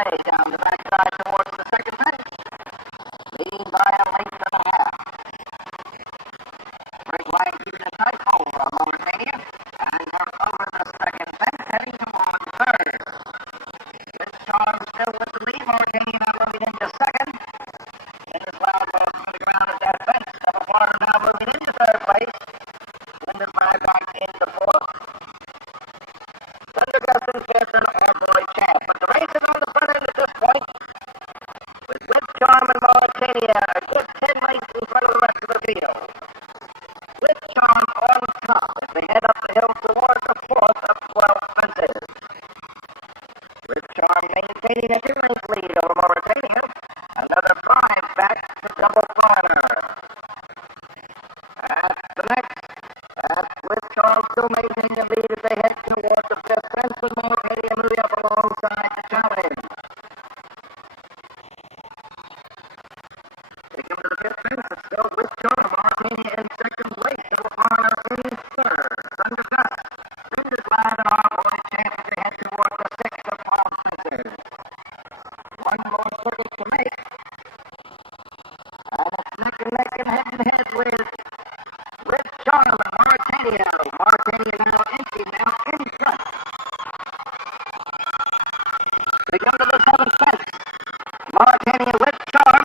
away down the backside towards the second fence, leading by a length and a half. Greg Lang keeping a tight hold on Mauritania, and they're over the second fence, heading toward third. With Charm still with the lead, Mauritania now moving into second. In this loud ball on the ground at that fence, Temple Gwathmey now moving into third place. Linden back into fourth. Vandevender fifth and Our Boy Champ. But the race is on the front end at this point, with Charm and Mauritania a good 10 lengths in front of the rest of the field. With Charm on top as they head up the hill towards the fourth of 12 fences. With Charm maintaining a 2-length lead over Mauritania. Another 5 back to Double Flyner. At the next, with Charm still maintaining the lead as they head toward the fifth fence, with Mauritania moving up alongside the challenge. They come to the fifth fence, it's still with Charm, Mauritania in second place, Double Flyner in third. Thunder Gust, Linden and Our Boy Champ as they head toward the sixth of 12 fences. One more circle to make. And it's neck and neck and head with Charm and Mauritania. Mauritania now empty, now in front. They come to the seventh fence. Mauritania with Charm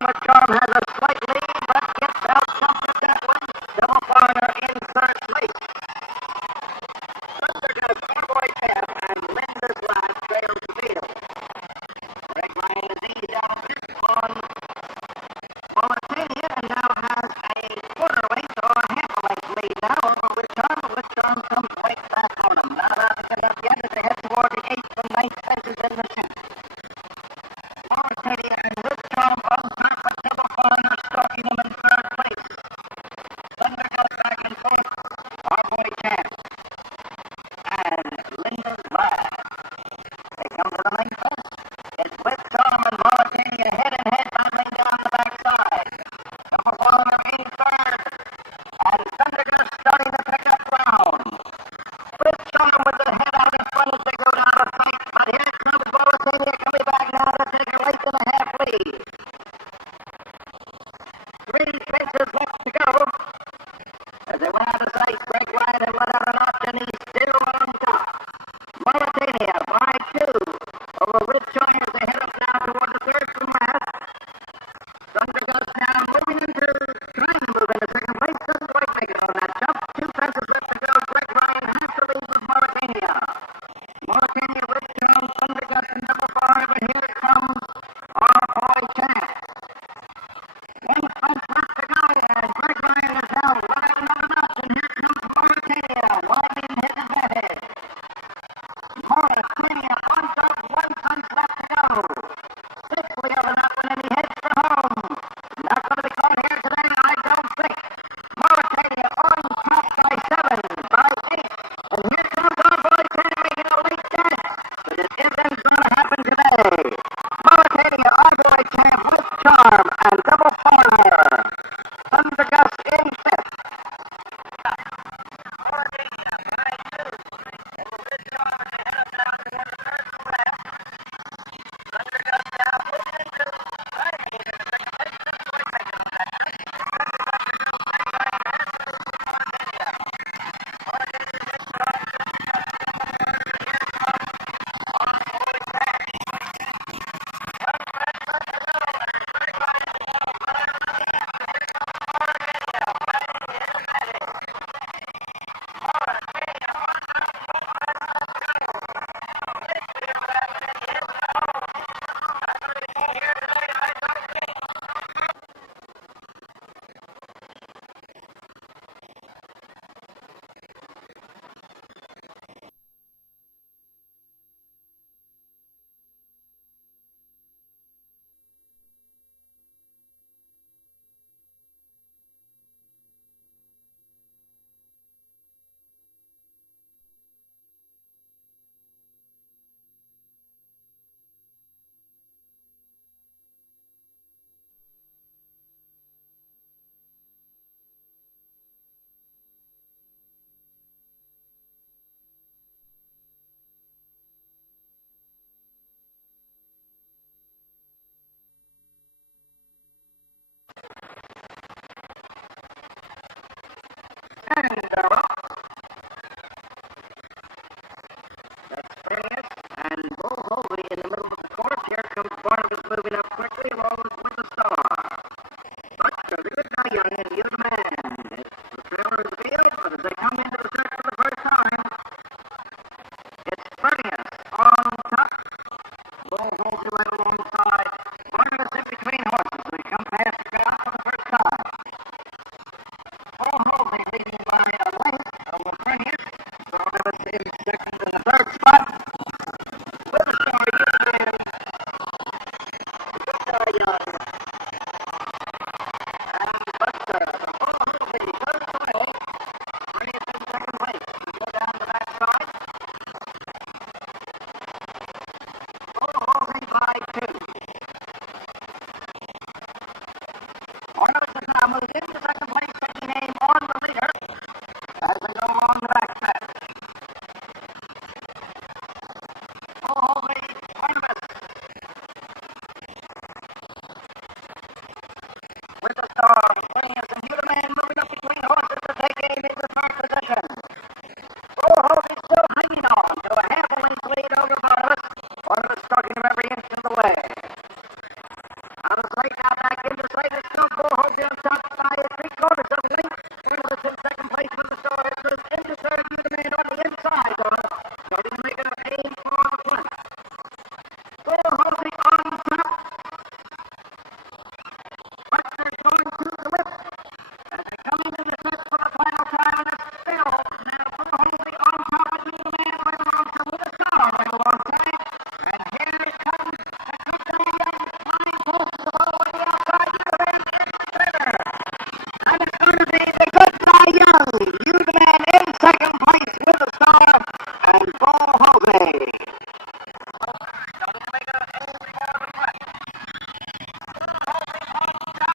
has a slight lead, but gets out jumped at that one. Double Flyner in third place. Thunder Gust, Our Boy Champ, and Linden's last trails the field. Greg Ryan is easy down fifth on Mauritania, and now has a quarter length or a half a length lead now over with Charm, but with Charm comes right back on him. Not out to get up yet as they head toward the 8th and 9th fences in the 10th. Mauritania and with Charm on top, but Double Flyner stalking him in third place. Thunder goes back and forth. Our Boy Champ and Linden's last. They come to the main fence. It's with Charm and Mauritania head and head battling down the backside. Double Flyner in third. And Thunder Gust starting to pick up ground. With Charm with the head out in front as they go down the sight. But here comes Mauritania coming back now to take a length and a half lead. 3 fences left to go. As they went out of sight, Greg Ryan had let out an notch and he's still on top. Mauritania by 2 over with Charm as they head up now toward the third from last. Thunder Gust now trying to move into second place, doesn't quite make it on that jump. 2 fences left to go. Greg Ryan has to lead with Mauritania. Mauritania with Charm, Thunder Gust and Double Flyner, but here comes Our Boy Champ. 1 fence left to go, and Greg Ryan is now let out another notch, and here comes Mauritania, widening his advantage. Mauritania bumped up, 1 fence left to go. 6 wheel and up, and then he heads for home. Not going to be caught here today, I don't think. Mauritania on top by 7, by 8, and here comes Our Boy Champ making a late dash Vandevender. That's Phineas and Bull Holby in the middle of the course. Here comes Barnabas moving up quickly along with the Starr. But the good guy young and the other man. The trailer in the field, but as they come into the circle for the first time, it's Phineas on top. Bull Holby right alongside. Barnabas in between horses. They come past the ground for the first time. Bull Holby leading by a length over Phineas. Barnabas in second in the third spot. With the Starr, young man. The good guy young. And Buster. Bull Holby goes away. Phineas in second place. We go down the back side. Bull Holby by 2. Barnabas has now moved into second place, taking aim on the leader as they go along the back stretch. Bull Holby, Barnabas with the Starr. Phineas and the other man moving up between horses to take aim into third position. Bull Holby still hanging on to a half a length lead over Barnabas. Barnabas stalking him every inch of the way. Out of sight now back into sight. It's still Bull Holby on top by 3/4 of a length. Barnabas in second place with the Starr. It moves into third. The other man on the inside on it. Starting to make an aim for the front. Bull Holby on top. Buster's going to the whip as they come into the set for the final time, and it's still now Bull Holby on top of the other man right alongside with the Starr right alongside. And here it comes the good guy young flying close to the ball on the outside. The other man in the center. And it's going to be the good guy young. You the man in second place with the Starr and Bull Holby. Starting to make an aim for the front. Bull Holby on top.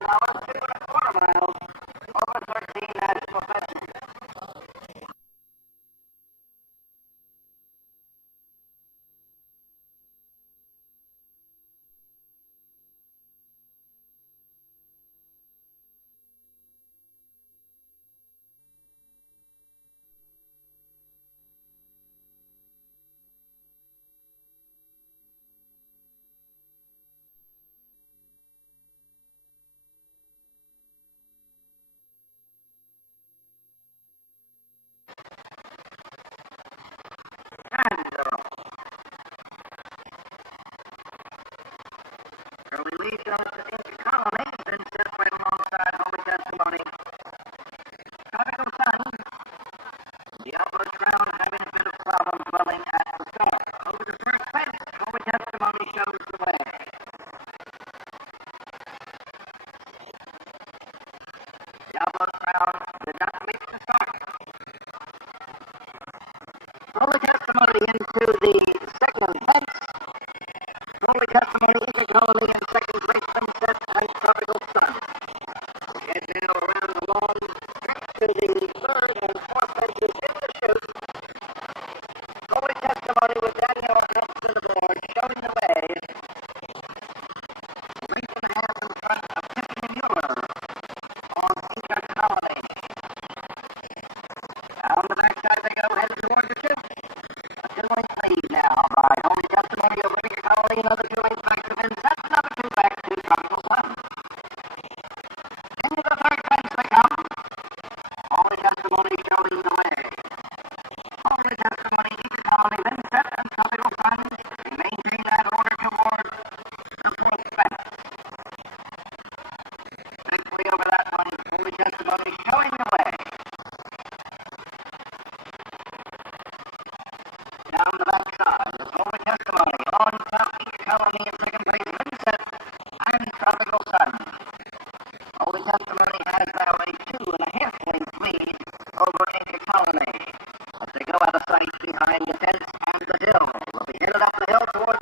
Now let's do it a quarter mile over 13 national fences. Early lead goes into Colony, then set right alongside Holy Testimony. Prodigal Son, the outlook crowd having a bit of problem dwelling at the Starr. Over the first fence, Holy Testimony shows the way. The outlook crowd did not meet the start. Holy Testimony into the second fence. Holy Testimony into Colony in second place, then set by Prodigal Son. We head now around along back to the third and fourth fences in the chute. Holy Testimony with Daniel up to the board, showing the way. Length and a half in front of Tiffany Mueller on Inca Colony. Down the backside they go, heading toward the chute. A 2-length lead now by Holy Testimony over Inca Colony, another 2 lengths back to them. That's another 2 back to Prodigal Son. Into the third fence they come. Holy Testimony showing the way. Holy Testimony, Inca Colony, then set and Prodigal Son. They maintain that order toward the fourth fence. Quickly over that one, Holy Testimony showing the way. Down the backside, the Holy Testimony on top, Inca Colony in second place, then set and Prodigal Son. Holy Testimony has now a 2.5 length lead over Inca Colony as they go out of sight behind the fence and the hill. They'll be headed up the hill towards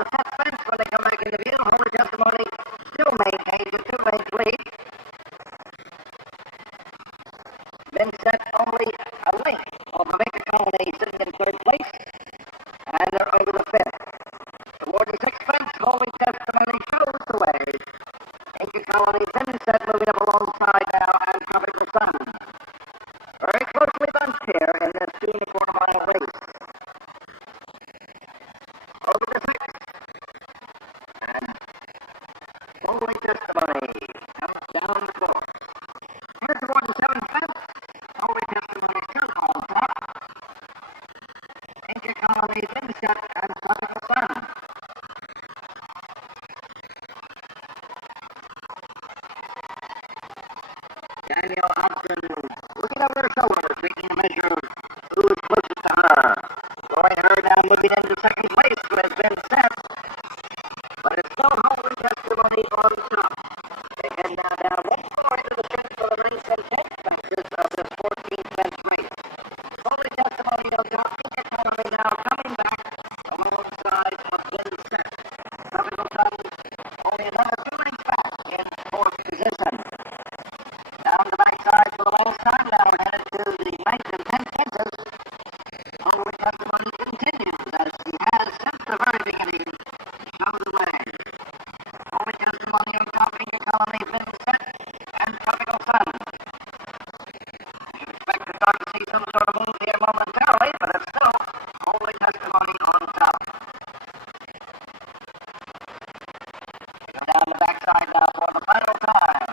Daniel Hudson looking over her shoulder, taking a measure of who is closest to her. Throwing her down, moving into second place, who has been set. But it's still Holy Testimony on top. They head now down once more into the stretch for the 9th and 10th places of this 14th bench race. Holy Testimony on top. Inca Colony now coming back alongside of Vincent. Tropical Sun only another 2 lengths back in 4th position. Down the backside for the last time now, we're headed to the 9th and 10th places. Holy Testimony continues as she has since the very beginning shown the way. Holy Testimony on top, Inca Colony, Vincent, and Tropical Sun. You expect to start to see some sort of move here momentarily, but it's still Holy Testimony on top. We go down the backside now for the final time.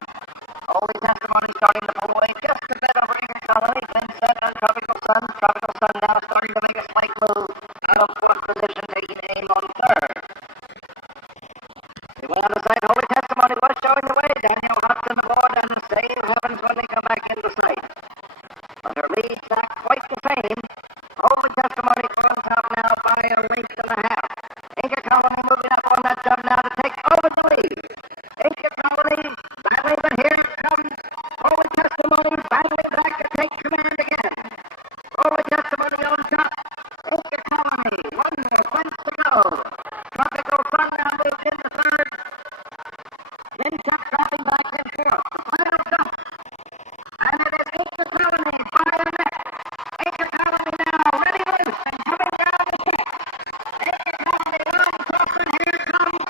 Holy Testimony starting to pull away just a bit over Inca Colony, Vincent and Tropical Sun. Tropical Sun now starting to make a slight move out of 4th position, taking aim on 3rd. They went on the side. Holy Testimony was showing the way. Daniel Hudson aboard, and the same happens when they come back into sight. But her lead's not quite the same. Holy Testimony on top now by a length and a half. Inca Colony moving up on that jump now to take over the lead. Inca Colony battling, but here comes Holy Testimony battling back to take command again. Holy Testimony on top. Inca Colony, 1 length to go. Tropical Sun now moved into 3rd. Vincent dropping back in 4th. The final jump. And it is Inca Colony by a neck. Inca Colony now ready loose and coming down the hill. Inca Colony long toss, and here comes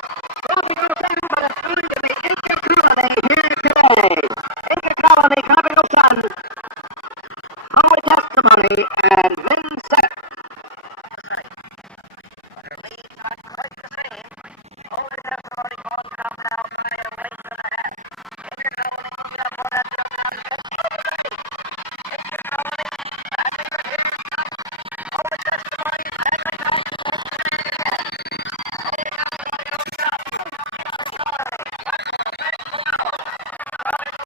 Tropical Sun, but it's going to be Inca Colony here today. Inca Colony, Tropical Sun, Holy Testimony, and Vincent. But her lead's not quite the same. Holy Testimony on top now by a length and a half. Inca Colony moving up on that jump now to take over the lead. Inca Colony battling with his top. Holy Testimony battling out to the lead again. Holy Testimony on top. Holy Testimony back to the back below. Tropical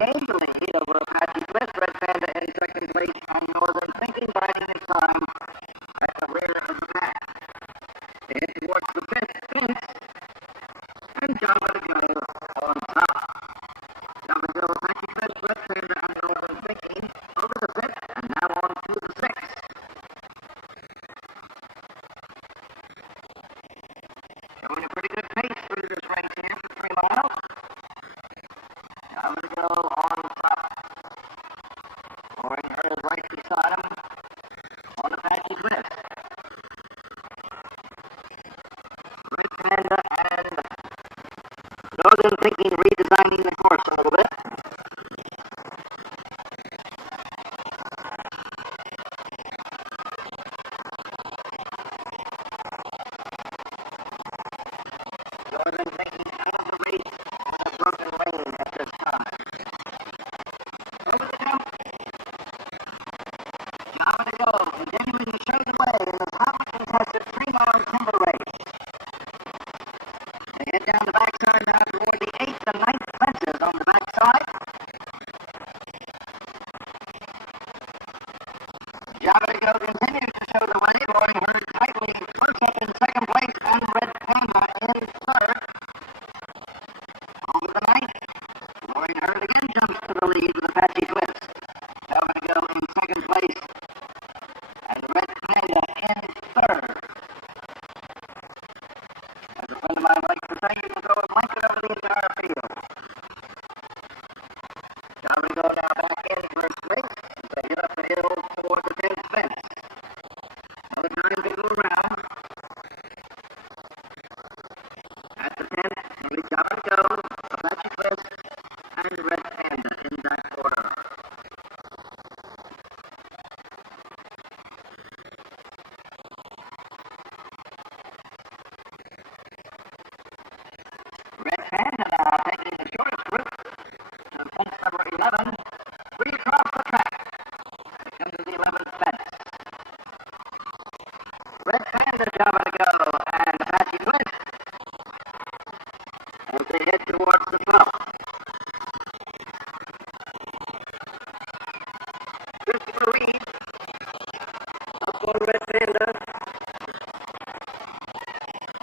regained the lead over Apache Clief. Red Panda in second place, and Northern Thinking biding his time at the rear of the pack. They head towards the fifth fence, and Java to go on top. Java to go, Apache Clief, Red Panda, and Northern Thinking over the fifth, and now on to the sixth. Showing a pretty good pace through this race here for 3 miles. Java to go on top. Lauren Hurd right beside him on Apache Clief. Red Panda and Northern Thinking redesigning the course a little bit. Northern Thinking out of the race in a broken lane at this time. Over the jump. Java to go, continuing to show the way in this hotly contested 3-mile timber race. They head down the backside now toward the 8th and 9th fences on the backside. Java to go continues to show the way, Roy Hurd tightly close up in second place, and Red Panda in third. Over the 9th, Roy Hurd again jumps to the lead with Apache Clief. Java to go in second place, and Red Panda in third. As a friend of mine likes to say, you can throw a blanket over the entire field. Java to go now back in first place as they get up the hill toward the 10th fence. Another time to go around. At the 10th, maybe Java to go, Apache Clief, and Red Panda in that order. Red Panda now taking the shortest route to fence number 11, free across the track. They come to the 11th fence. Red Panda, Java to go, and Apache Clief as they head towards the 12th. Christopher Reed up on Red Panda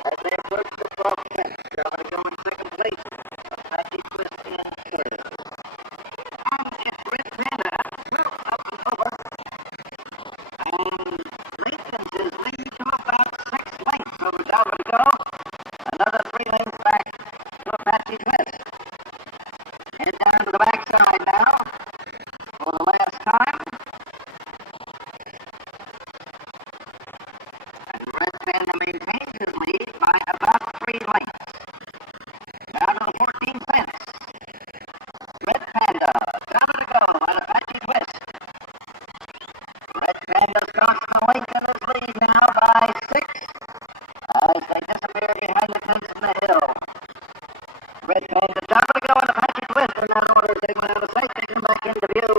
as they approach the 12th fence. Java to go in second place, Apache Clief in third. And it's Red Panda at the 12th up and over. And Maiden is leading to about 6 lengths over Java to go. Another 3 lengths back to Apache Clief. Head down to the backside now for the last time. And Red Panda maintains his lead by about 3 lengths. Down to the 14th fence. Red Panda, Java to go, and Apache Clief. Red Panda's crossed the length of his lead now by 6 as they disappear behind the fence in the hill. Red Panda, Java to go, and Apache Clief in that order as they went out of sight. They come back into view.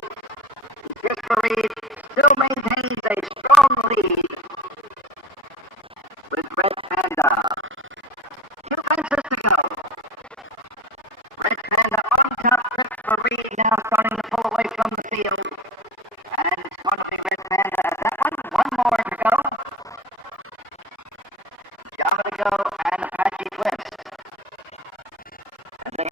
Christopher Reed still maintains a strong lead with Red Panda. 2 fences to go. Red Panda on top, Christopher Reed now starting to pull away from the field. And it's going to be Red Panda at that one. 1 more to go. Java to go, and Apache Clief. And they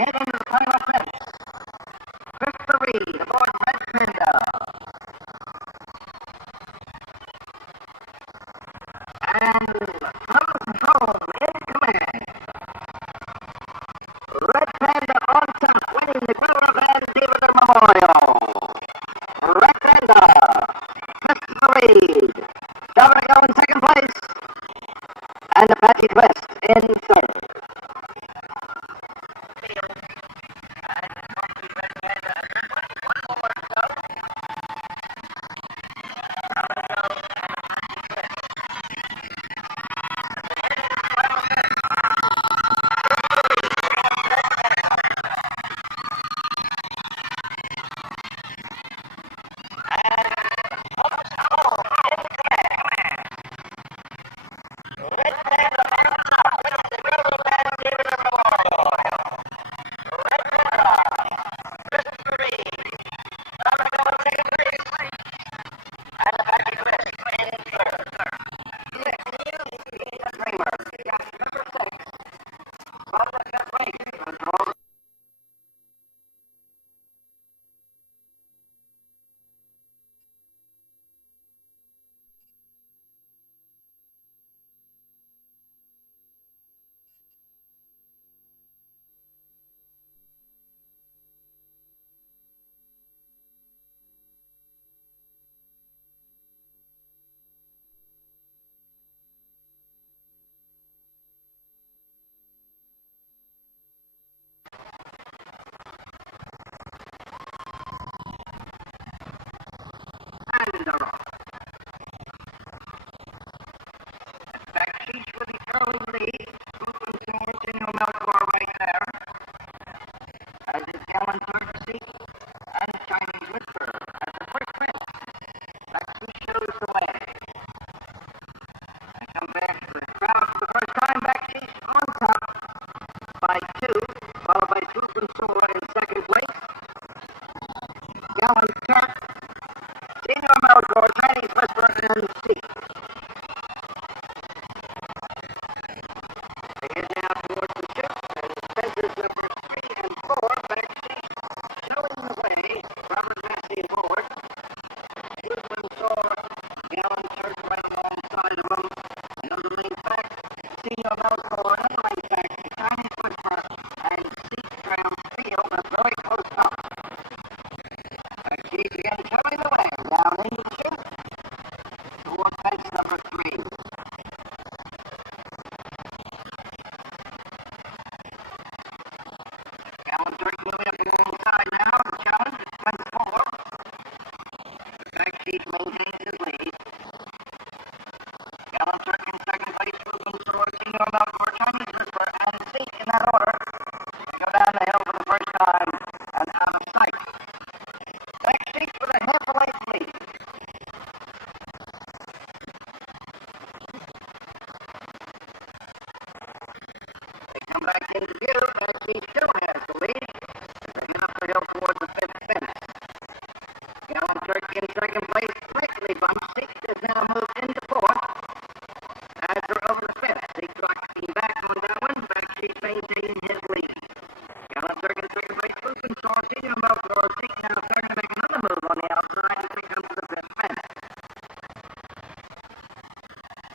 fifth race. Those are all Maiden are off. Back sheets with the early lead. Moving towards Daniel Melchor right there. As is Gallon third seat and Chinese Whisper at the quick fence. Back sheet shows the way. They come back to the crowd for the first time. Back sheets on top by 2, followed by Swoop and Soar in second place. Gallon Cat, Daniel Melchor, Chinese Whisper, and Seat. They head now towards the ship, and fences number 3 and 4, back sheet, showing the way. Robert Massey forward. Swoop and Soar, Gallon Church right alongside of them. And on the lane back, Daniel Melchor, and on the lane back, Chinese Whisper, and Seat Tram Field, a very close up. Back sheet again showing the way. Down into the chute, toward fence number 3. Gallon Church moving up alongside now. The challenge is fence 4. The back sheet maintains his lead. Gallon Church in second place, moving towards Daniel Melchor, Chinese Whisper, and Seat in that order. They go down the hill for the first time and out of sight. Back sheet with a half a length lead. They come back into view. Back sheet still has the lead. They get up the hill towards the fifth fence. Gallon Church in second place, slightly bumped. Seat has now moved into fourth. As they're over the fence, Seat rocking back on that one. Back sheet maintaining his lead. Gallon Church in second place, Swoop and Soar, Daniel Melchor, Seat now starting to make another move on the outside as they come to the fifth fence.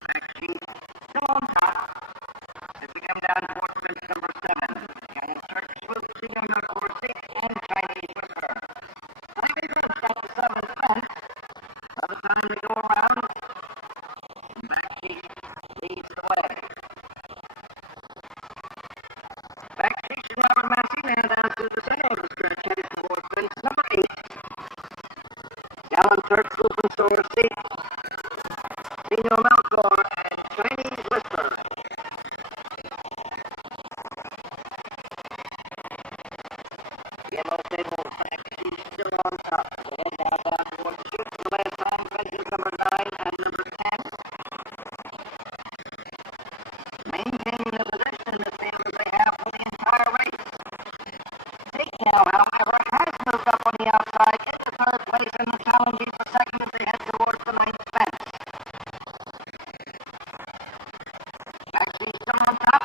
Back sheet still on top as we come down towards fence number 7. Gallon Church, Swoop, Daniel Melchor, Seat, and Chinese Whisper. They reached at the 7th fence. By the time they go around, back sheet leads the way. Back sheet and Robert Massey now down to the center of the stretch, headed towards fence number 8. Gallon Church, Swoop and Soar, Seat, Daniel Melchor, and Chinese Whisper. Yellow table, back sheet still on top. They head now down towards the chute for the last time, fences number 9 and number 10. Maintaining the position in the field as they have for the entire race. Seat now, however, has moved up on the outside into third place and is challenging for second as they head towards the 9th fence. Back sheet still on top.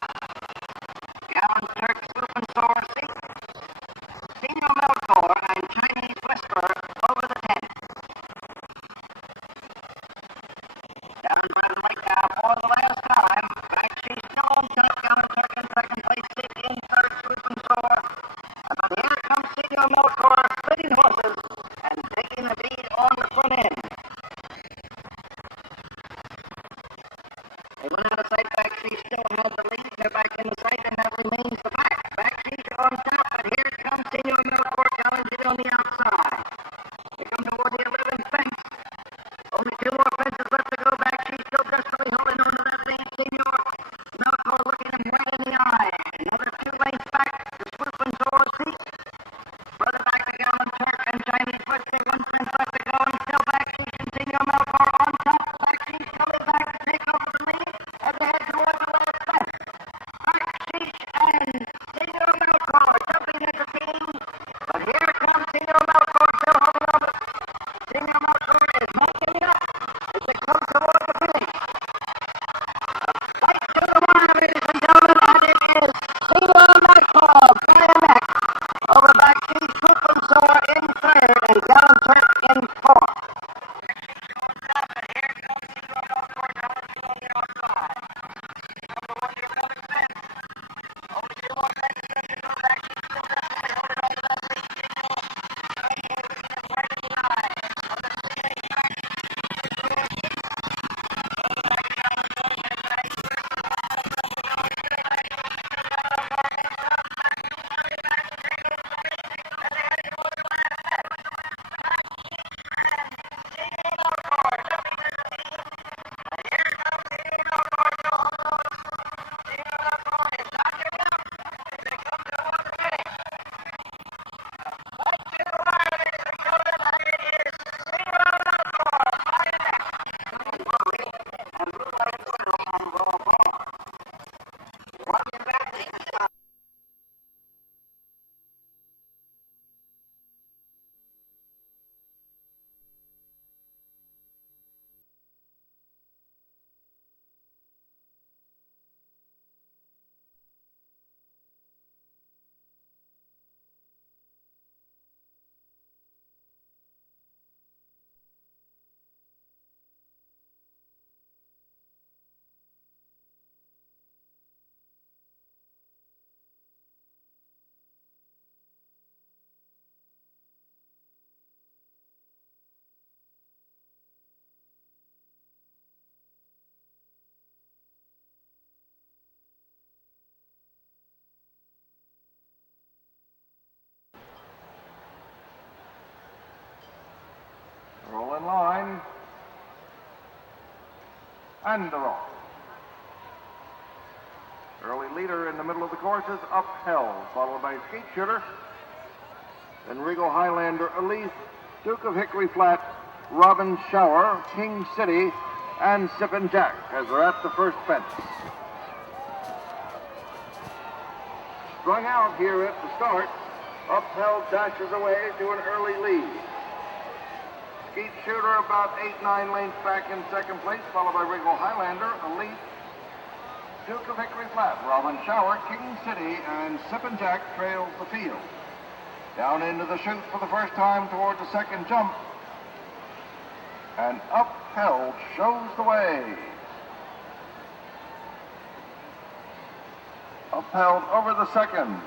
Gallon Church, Swoop and Soar, Seat, Daniel Melchor, line, and they're off. Early leader in the middle of the course is Upheld, followed by Skeet Shooter, then Regal Highlander, Elise, Duke of Hickory Flat, Robin Shower, King City, and Sippin' Jack as they're at the first fence. Strung out here at the start, Upheld dashes away to an early lead. Skeet Shooter about 8-9 lengths back in second place, followed by Regal Highlander, Elise, Duke of Hickory Flat, Robin Shower, King City, and Sippin' Jack trails the field. Down into the chute for the first time towards the second jump. And Upheld shows the way. Upheld over the second.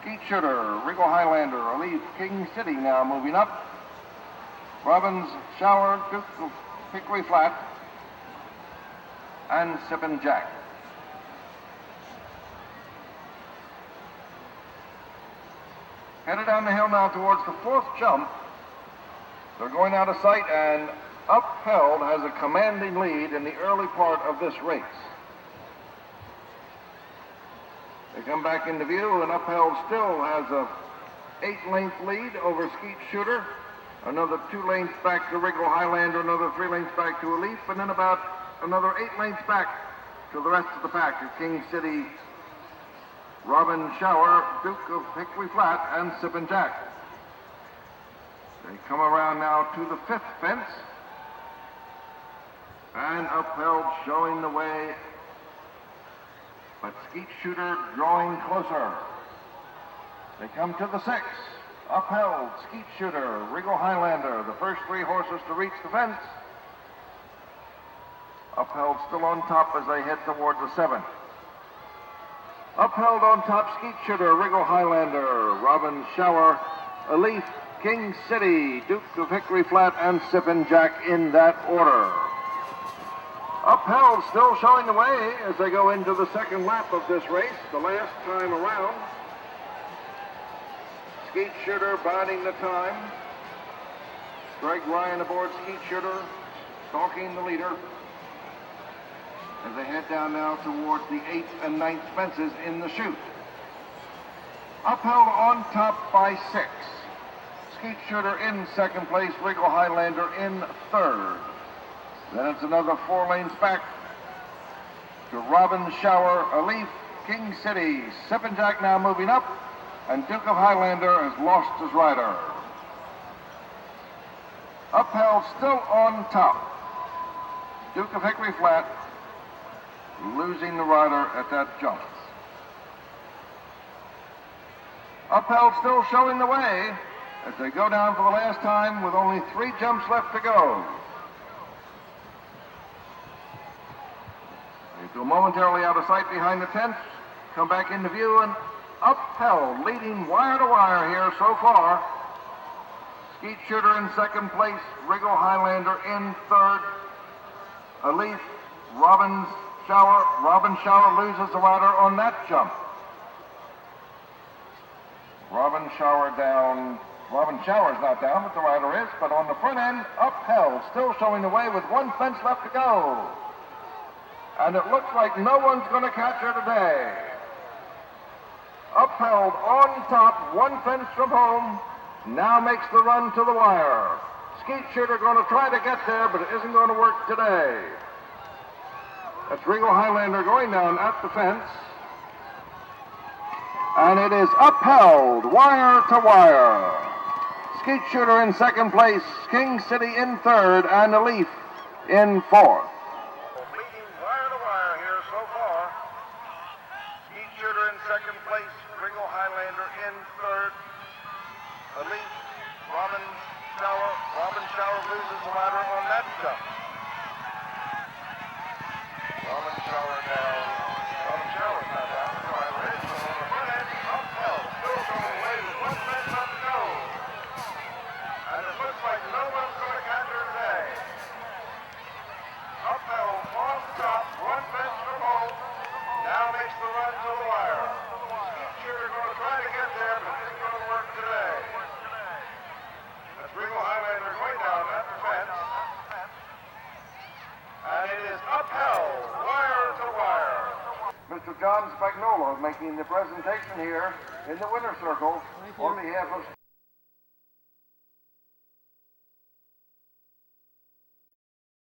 Skeet Shooter, Regal Highlander, Elise, King City now moving up. Robin's Shower, Duke of Hickory Flat, and Sippin' Jack. Headed down the hill now towards the fourth jump. They're going out of sight, and Upheld has a commanding lead in the early part of this race. They come back into view, and Upheld still has a 8-length lead over Skeet Shooter, another 2 lengths back to Regal Highlander, another 3 lengths back to Elise, and then about another 8 lengths back to the rest of the pack of King City, Robin Shower, Duke of Hickory Flat, and Sippin' Jack. They come around now to the fifth fence, and Upheld showing the way, but Skeet Shooter drawing closer. They come to the sixth. Upheld, Skeet Shooter, Regal Highlander, the first 3 horses to reach the fence. Upheld still on top as they head towards the seventh. Upheld on top, Skeet Shooter, Regal Highlander, Robin Shower, Elise, King City, Duke of Hickory Flat, and Sippin' Jack in that order. Upheld still showing the way as they go into the second lap of this race, the last time around. Skeet Shooter biding the time. Greg Ryan aboard Skeet Shooter, stalking the leader, as they head down now towards the 8th and 9th fences in the chute. Upheld on top by 6. Skeet Shooter in second place, Regal Highlander in third. Then it's another 4 lanes back to Robin Shower, Elise, King City, Sippin' Jack now moving up, and Duke of Highlander has lost his rider. Upheld still on top. Duke of Hickory Flat losing the rider at that jump. Upheld still showing the way as they go down for the last time with only 3 jumps left to go. They go momentarily out of sight behind the tent, come back into view, and Upheld leading wire to wire here so far. Skeet Shooter in second place, Regal Highlander in third. Elise, Robin Shower loses the rider on that jump. Robin Shower's not down, but the rider is. But on the front end, Upheld still showing the way with 1 fence left to go. And it looks like no one's going to catch her today. Upheld on top, 1 fence from home, now makes the run to the wire. Skeet Shooter going to try to get there, but it isn't going to work today. That's Regal Highlander going down at the fence. And it is Upheld, wire to wire. Skeet Shooter in second place, King City in third, and Elise in fourth. Leading wire to wire here so far. Skeet Shooter in second place, Regal Highlander in third. Elise, Robin Shower loses the rider on that jump. Robin Shower down. Robin Shower's not down. The rider is. So on the front end, Upheld still going away with 1 fence left to go. And it looks like no one's going to catch her today. Upheld on top, 1 fence from home. Now makes the run to the wire. Skeet Shooter going to try to get there, but isn't going to work today. Mr. John Spagnola making the presentation here in the winner's circle on behalf of